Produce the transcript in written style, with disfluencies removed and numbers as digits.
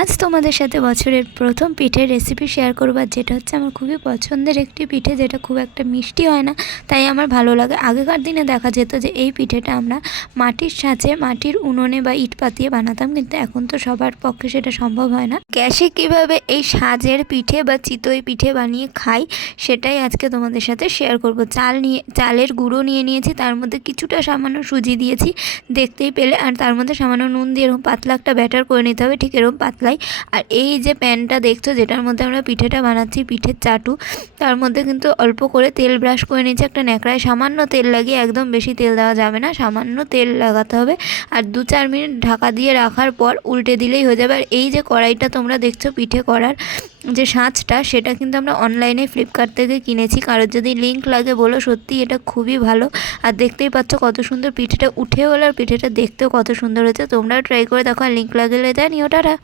আজ তোমাদের সাথে বছরের প্রথম পিঠের রেসিপি শেয়ার করব, যেটা হচ্ছে আমার খুবই পছন্দের একটি পিঠে, যেটা খুব একটা মিষ্টি হয় না, তাই আমার ভালো লাগে। আগেকার দিনে দেখা যেত যে এই পিঠেটা আমরা মাটির সাঁচে, মাটির উনুনে বা ইট পাতিয়ে বানাতাম, কিন্তু এখন তো সবার পক্ষে সেটা সম্ভব হয় না। গ্যাসে কিভাবে এই সাজের পিঠে বা চিতই পিঠে বানিয়ে খাই, সেটাই আজকে তোমাদের সাথে শেয়ার করব। চালের গুঁড়ো নিয়ে নিয়েছি, তার মধ্যে কিছুটা সামান্য সুজি দিয়েছি দেখতেই পেলে, আর তার মধ্যে সামান্য নুন দিয়ে এরকম পাতলা একটা ব্যাটার করে নিতে হবে, ঠিক এরকম পাতলাই। আর এই যে প্যানটা দেখছো, যেটার মধ্যে আমরা পিঠেটা বানাচ্ছি, পিঠের চাটু, তার মধ্যে কিন্তু অল্প করে তেল ব্রাশ করে নিচ্ছি একটা ন্যাকড়ায়, সামান্য তেল লাগিয়ে, একদম বেশি তেল দেওয়া যাবে না, সামান্য তেল লাগাতে হবে। আর 2-4 মিনিট ঢাকা দিয়ে রাখার পর উল্টে দিলেই হয়ে যাবে। আর এই যে কড়াইটা তোমরা দেখছো পিঠে করার যে সাঁচটা, সেটা কিন্তু আমরা অনলাইনে ফ্লিপকার্ট থেকে কিনেছি। কারোর যদি লিঙ্ক লাগে বলো, সত্যি এটা খুবই ভালো। আর দেখতেই পাচ্ছ কত সুন্দর পিঠেটা উঠে গেলো, আর পিঠেটা দেখতেও কত সুন্দর হয়েছে। তোমরাও ট্রাই করে দেখো, আর লিঙ্ক লাগলে জানিও। টাটা।